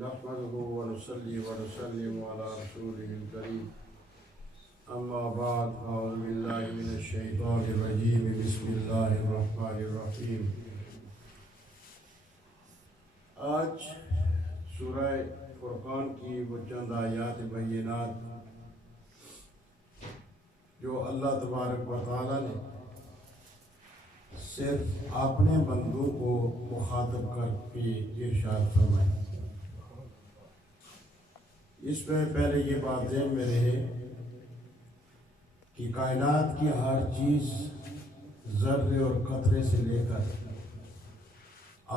نحمده ونصلي ونسلم على رسوله الكريم أما بعد أعوذ بالله من الشيطان الرجيم بسم الله الرحمن الرحيم. آج سورہ فرقان کی وہ چند آیات بینات جو اللہ تبارک و تعالیٰ نے صرف اپنے بندوں کو مخاطب کر کے ارشاد فرمائی. اس میں پہلے یہ بات ذہن میں رہے کہ کائنات کی ہر چیز ذرے اور قطرے سے لے کر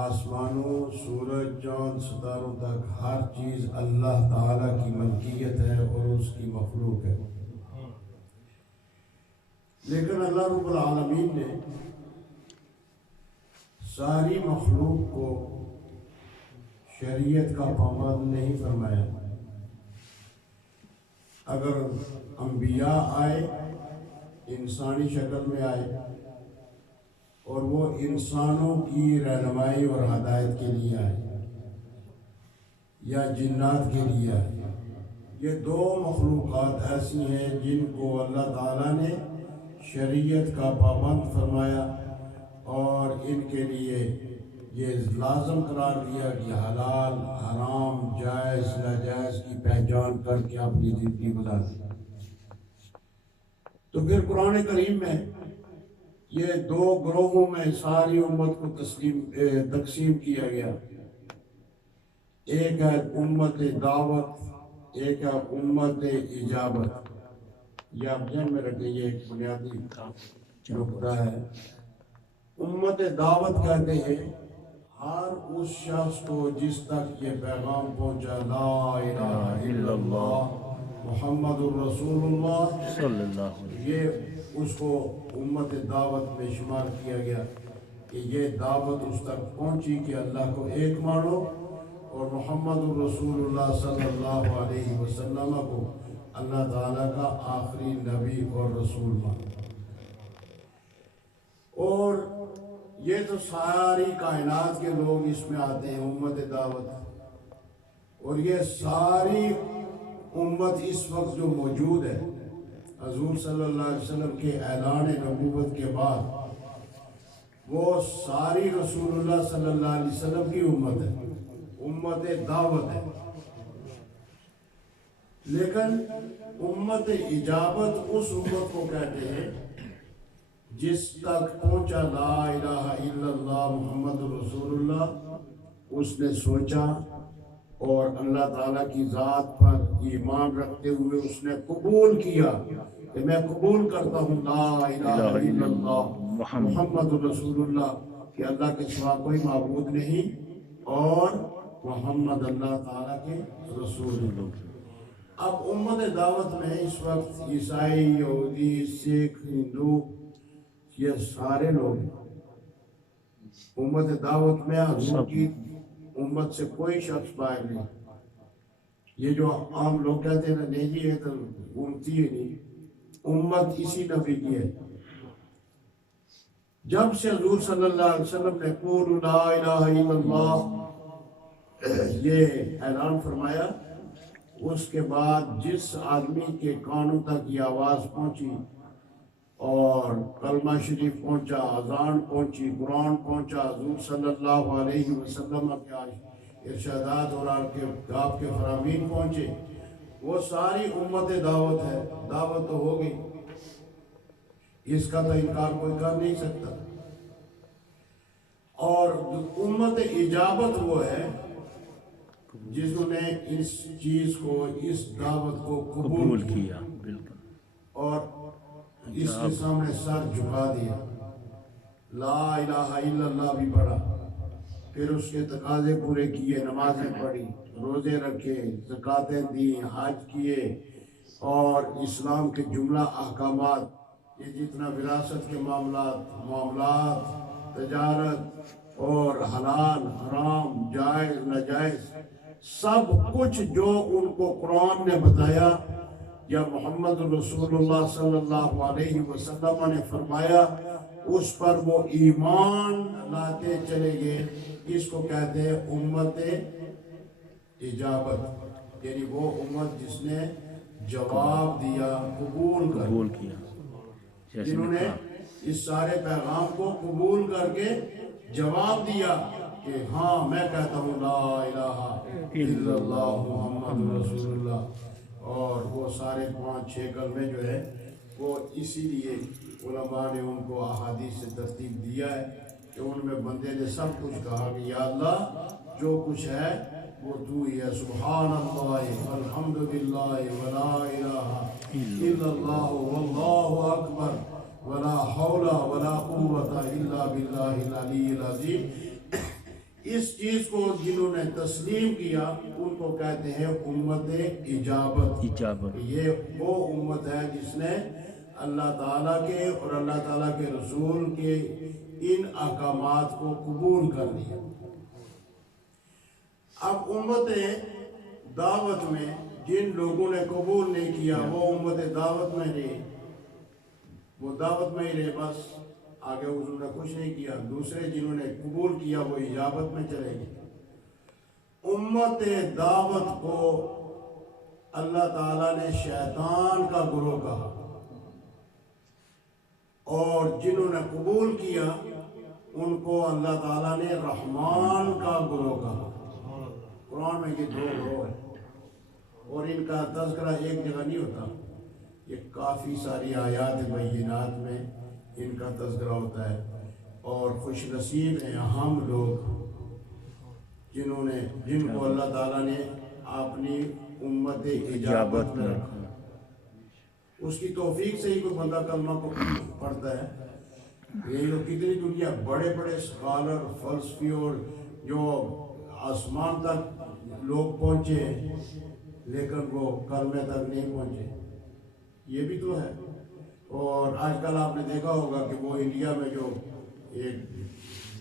آسمانوں، سورج، چاند، ستاروں تک ہر چیز اللہ تعالیٰ کی ملکیت ہے اور اس کی مخلوق ہے. لیکن اللہ رب العالمین نے ساری مخلوق کو شریعت کا پابند نہیں فرمایا. اگر انبیاء آئے انسانی شکل میں آئے اور وہ انسانوں کی رہنمائی اور ہدایت کے لیے آئے یا جنات کے لیے آئے، یہ دو مخلوقات ایسی ہیں جن کو اللہ تعالیٰ نے شریعت کا پابند فرمایا اور ان کے لیے یہ لازم قرار دیا کہ حلال، حرام، جائز، ناجائز کی پہچان کر کے اپنی زندگی گزاریں. تو پھر قرآن کریم میں یہ دو گروہوں میں ساری امت کو تقسیم کیا گیا. ایک ہے امت دعوت، ایک ہے امت اجابت. یہ آپ ذہن میں رکھیں، یہ ایک بنیادی نقطہ ہے. امت دعوت کہتے ہیں ہر اس شخص کو جس تک یہ پیغام پہنچا لا الہ الا اللہ محمد الرسول اللہ صلی اللہ علیہ وسلم، یہ اس کو امت دعوت میں شمار کیا گیا کہ یہ دعوت اس تک پہنچی کہ اللہ کو ایک مانو اور محمد الرسول اللہ صلی اللہ علیہ وسلم کو اللہ تعالیٰ کا آخری نبی اور رسول مانو. اور یہ تو ساری کائنات کے لوگ اس میں آتے ہیں امت دعوت. اور یہ ساری امت اس وقت جو موجود ہے حضور صلی اللہ علیہ وسلم کے اعلان نبوت کے بعد وہ ساری رسول اللہ صلی اللہ علیہ وسلم کی امت ہے، امت دعوت ہے. لیکن امت اجابت اس امت کو کہتے ہیں جس تک پہنچا لا الہ الا اللہ محمد رسول اللہ، اس نے سوچا اور اللہ تعالیٰ کی ذات پر ایمان رکھتے ہوئے اس نے قبول کیا کہ میں قبول کرتا ہوں لا الہ الا اللہ محمد رسول اللہ، کہ اللہ کے سوا کوئی معبود نہیں اور محمد اللہ تعالیٰ کے رسول اللہ. اب امت دعوت میں اس وقت عیسائی، یہودی، سکھ، ہندو، یہ سارے لوگ امت دعوت میں حضور کی امت سے کوئی شخص باہر نہیں. یہ جو عام لوگ کہتے ہیں نہیں جی یہ تو امتی ہی نہیں، امت اسی نبی کی ہے. جب سے حضور صلی اللہ علیہ وسلم نے قولوا لا الہ الا اللہ یہ اعلان فرمایا، اس کے بعد جس آدمی کے کانوں تک یہ آواز پہنچی اور کلمہ شریف پہنچا، اذان پہنچی، قرآن پہنچا، حضور صلی اللہ علیہ وسلم کے ارشادات اور آپ کے فرامین پہنچے، وہ ساری امت دعوت ہے. دعوت تو ہو گئی، اس کا تو انکار کوئی کر نہیں سکتا. اور امت اجابت وہ ہے جنہوں نے اس چیز کو، اس دعوت کو قبول کیا اور اس کے سامنے سر جھکا دیا، لا الہ الا اللہ بھی پڑھا، پھر اس کے تقاضے پورے کیے، نمازیں پڑھی، روزے رکھے، زکاتیں دی، حج کیے اور اسلام کے جملہ احکامات، یہ جتنا وراثت کے معاملات، تجارت اور حلال، حرام، جائز، ناجائز، سب کچھ جو ان کو قرآن نے بتایا یا محمد رسول اللہ صلی اللہ علیہ وسلم نے فرمایا، اس پر وہ ایمان لاتے چلے گئے. اس کو کہتے ہیں امت اجابت یعنی وہ امت جس نے جواب دیا، قبول کیا، جنہوں نے اس سارے پیغام کو قبول کر کے جواب دیا کہ ہاں میں کہتا ہوں لا الہ الا اللہ محمد رسول اللہ، اور وہ سارے 5-6 کلمے جو ہے وہ اسی لیے علماء نے ان کو احادیث سے ترتیب دیا ہے کہ ان میں بندے نے سب کچھ کہا کہ یا اللہ جو کچھ ہے وہ تو ہی ہے، سبحان اللہ الحمدللہ ولا الہ الا اللہ واللہ اکبر ولا حول ولا قوت الا باللہ العلی العظیم۔ اس چیز کو جنہوں نے تسلیم کیا ان کو کہتے ہیں امت اجابت۔ یہ وہ امت ہے جس نے اللہ تعالیٰ کے اور اللہ تعالیٰ کے رسول کے ان احکامات کو قبول کر لیا۔ اب امت دعوت میں جن لوگوں نے قبول نہیں کیا وہ امت دعوت میں رہے، وہ دعوت میں ہی رہے، بس آگے حضور نے کچھ نہیں کیا۔ دوسرے جنہوں نے قبول کیا وہ اجابت میں چلے گئے۔ امت دعوت کو اللہ تعالیٰ نے شیطان کا گروہ کہا، اور جنہوں نے قبول کیا ان کو اللہ تعالیٰ نے رحمان کا گروہ کہا۔ قرآن میں یہ 2 گروہ ہیں اور ان کا تذکرہ ایک جگہ نہیں ہوتا، یہ کافی ساری آیات بینات میں ان کا تذکرہ ہوتا ہے۔ اور خوش نصیب ہیں ہم لوگ جن کو اللہ تعالیٰ نے اپنی امت اجابت میں رکھا۔ اس کی توفیق سے ہی کوئی بندہ کلمہ کو پڑھتا ہے۔ یہی لوگ کتنی دنیا بڑے بڑے اسکالر فلسفی اور جو آسمان تک لوگ پہنچے لیکن وہ کلمے تک نہیں پہنچے، یہ بھی تو ہے۔ اور آج کل آپ نے دیکھا ہوگا کہ وہ انڈیا میں جو ایک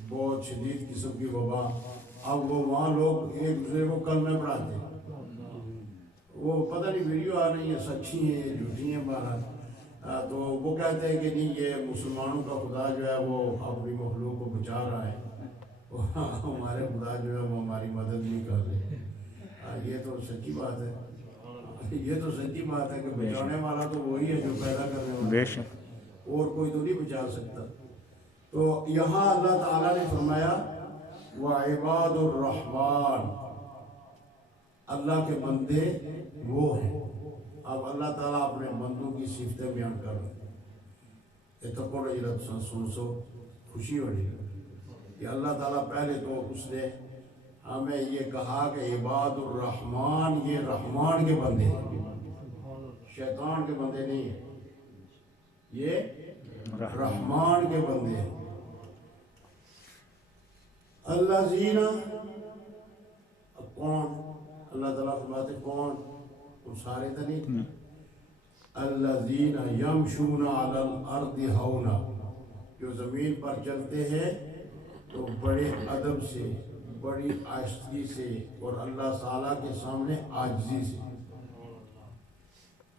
بہت شدید قسم کی وبا، اب وہ وہاں لوگ ایک دوسرے کو کلمے پڑھاتے ہیں۔ وہ پتہ نہیں ویڈیو آ رہی ہیں سچی ہیں یا جھوٹی ہیں بہرحال، تو وہ کہتے ہیں کہ نہیں یہ مسلمانوں کا خدا جو ہے وہ اپنی مخلوق کو بچا رہا ہے، ہمارے خدا جو ہے وہ ہماری مدد نہیں کر رہے۔ یہ تو سچی بات ہے، یہ تو سچی بات ہے کہ بچانے والا تو وہی ہے جو پیدا کرنے والا، بے شک، اور کوئی تو نہیں بچا سکتا۔ تو یہاں اللہ تعالیٰ نے فرمایا وعباد الرحمن، اللہ کے بندے وہ ہیں۔ اب اللہ تعالیٰ اپنے بندوں کی صفتیں بیان کر رہے ہیں۔ یہ تو پڑھ رہی سو خوشی ہو رہی ہے کہ اللہ تعالیٰ پہلے تو اس نے ہمیں یہ کہا کہ عباد الرحمن، یہ رحمان کے بندے ہیں، شیطان کے بندے نہیں ہیں، یہ رحمان کے بندے ہیں۔ الذین، کون؟ اللہ تعالیٰ فرماتے کون؟ وہ سارے تو نہیں، الذین یمشون علی الارض ہونا، جو زمین پر چلتے ہیں تو بڑے ادب سے، بڑی آہستگی سے اور اللہ تعالیٰ کے سامنے عاجزی سے۔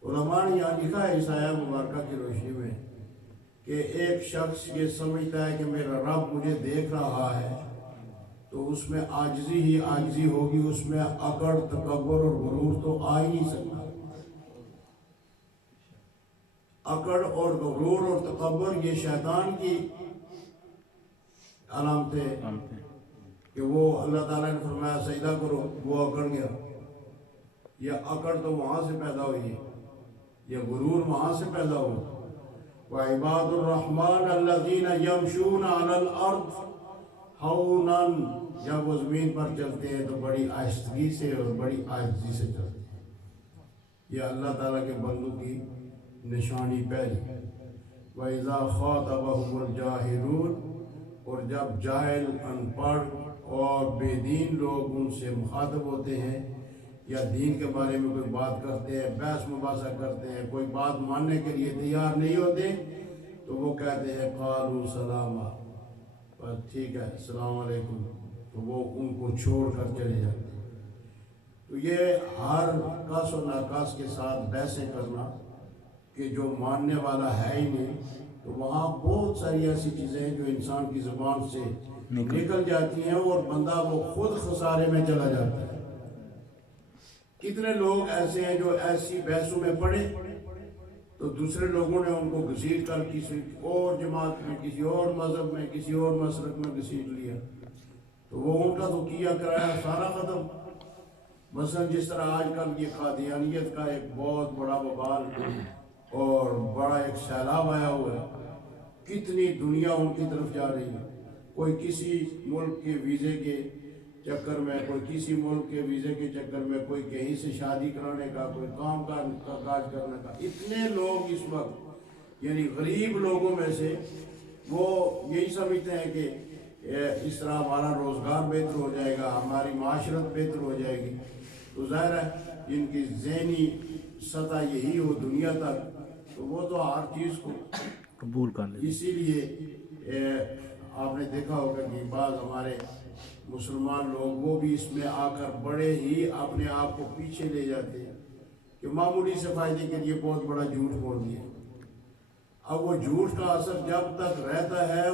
علماء نے یہاں لکھا ہے اس آیہ مبارکہ کی روشنی میں کہ ایک شخص یہ سمجھتا ہے کہ میرا رب مجھے دیکھ رہا ہے تو اس میں عاجزی ہی عاجزی ہوگی، اس میں اکڑ، تکبر اور غرور تو آ ہی نہیں سکتا۔ اکڑ اور غرور اور تکبر یہ شیطان کی علامت ہے کہ وہ اللہ تعالیٰ نے فرمایا سجدہ کرو، وہ اکڑ گیا۔ یہ اکڑ تو وہاں سے پیدا ہوئی ہے، یہ غرور وہاں سے پیدا ہوا۔ وعباد الرحمن الذین یمشون علی الارض ہونا، جب وہ زمین پر چلتے ہیں تو بڑی آہستگی سے اور بڑی عاجزی سے چلتے ہیں۔ یہ اللہ تعالیٰ کے بندوں کی نشانی پہلی۔ وَإِذَا خَاطَبَهُمُ الْجَاهِلُونَ، اور جب جاہل، ان پڑھ اور بے دین لوگ ان سے مخاطب ہوتے ہیں یا دین کے بارے میں کوئی بات کرتے ہیں، بحث مباحثہ کرتے ہیں، کوئی بات ماننے کے لیے تیار نہیں ہوتے تو وہ کہتے ہیں قالوا سلاما، بس ٹھیک ہے السلام علیکم، تو وہ ان کو چھوڑ کر چلے جاتے ہیں۔ تو یہ ہر کس و ناکس کے ساتھ بحثیں کرنا کہ جو ماننے والا ہے ہی نہیں، تو وہاں بہت ساری ایسی چیزیں ہیں جو انسان کی زبان سے نکل جاتی ہیں اور بندہ وہ خود خسارے میں چلا جاتا ہے۔ کتنے لوگ ایسے ہیں جو ایسی بحثوں میں پڑے تو دوسرے لوگوں نے ان کو گھسیٹ کر کسی اور جماعت میں، کسی اور مذہب میں، کسی اور مسلک میں گھسیٹ لیا، تو وہ ان کا تو کیا کرایا سارا ختم۔ مثلا جس طرح آج کل یہ قادیانیت کا ایک بہت بڑا وبال اور بڑا ایک سیلاب آیا ہوا ہے، کتنی دنیا ان کی طرف جا رہی ہے، کوئی کسی ملک کے ویزے کے چکر میں، کوئی کسی ملک کے ویزے کے چکر میں، کوئی کہیں سے شادی کرانے کا، کوئی کام کا کاج کرنے کا۔ اتنے لوگ اس وقت یعنی غریب لوگوں میں سے وہ یہی سمجھتے ہیں کہ اس طرح ہمارا روزگار بہتر ہو جائے گا، ہماری معاشرت بہتر ہو جائے گی۔ تو ظاہر ہے جن کی ذہنی سطح یہی ہو دنیا تک، تو وہ تو ہر چیز کو قبول کر لیتے۔ اسی لیے آپ نے دیکھا ہوگا کہ بعض ہمارے مسلمان لوگ وہ بھی اس میں آ کر بڑے ہی اپنے آپ کو پیچھے لے جاتے ہیں کہ معمولی سے فائدے کے لیے بہت بڑا جھوٹ بول دیا۔ اب وہ جھوٹ کا اثر جب تک رہتا ہے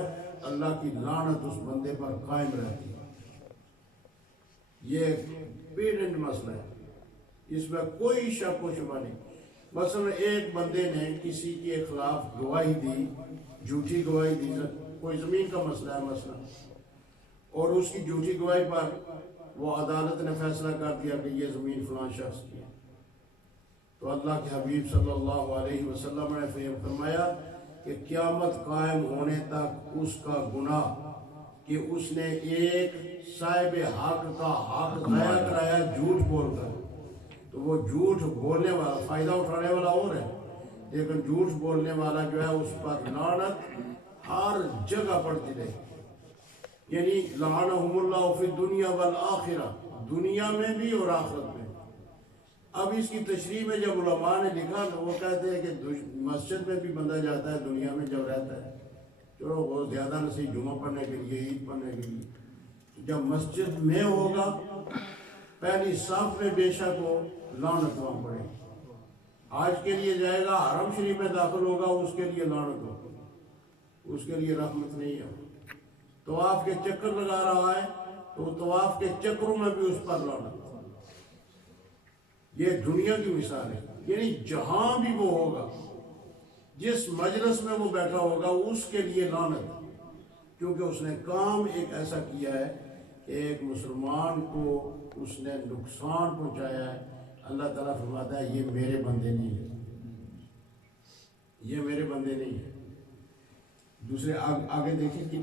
اللہ کی لعنت اس بندے پر قائم رہتی ہے۔ یہ ایک پیرنٹ مسئلہ ہے، اس میں کوئی شک و شبہ نہیں۔ مثلا ایک بندے نے کسی کے خلاف گواہی دی، جھوٹی گواہی دی، کوئی زمین کا مسئلہ ہے مثلا، اور اس کی جھوٹی گواہی پر وہ عدالت نے فیصلہ کر دیا کہ یہ زمین فلاں شخص کی ہے، تو اللہ کے حبیب صلی اللہ علیہ وسلم نے فرمایا کہ قیامت قائم ہونے تک اس کا گناہ کہ اس نے ایک صاحب حق کا حق ضائع کرایا جھوٹ بول کر، تو وہ جھوٹ بولنے والا فائدہ اٹھانے والا اور ہے، لیکن جھوٹ بولنے والا جو ہے اس پر لعنت ہر جگہ پڑتی رہے، یعنی لعنہم اللہ فی الدنیا والآخرہ، دنیا میں بھی اور آخرت میں۔ اب اس کی تشریح میں جب علماء نے لکھا تو وہ کہتے ہیں کہ مسجد میں بھی بندہ جاتا ہے دنیا میں جب رہتا ہے، چلو وہ زیادہ نہ صحیح جمعہ پڑھنے کے لیے، عید پڑھنے کے لیے، جب مسجد میں ہوگا پہلی صف میں بے شک وہ لعنت وہاں پڑے، آج کے لیے جائے گا حرم شریف میں داخل ہوگا اس کے لیے لعنت ہوگا، اس کے لیے رحمت نہیں ہے۔ طواف کے چکر لگا رہا ہے تو طواف کے چکروں میں بھی اس پر لعنت۔ یہ دنیا کی مثال ہے، یعنی جہاں بھی وہ ہوگا، جس مجلس میں وہ بیٹھا ہوگا اس کے لیے لعنت، کیونکہ اس نے کام ایک ایسا کیا ہے کہ ایک مسلمان کو اس نے نقصان پہنچایا ہے۔ اللہ تعالیٰ فرماتا ہے یہ میرے بندے نہیں ہیں، یہ میرے بندے نہیں ہیں۔ دوسرے آگے دیکھیں کتنی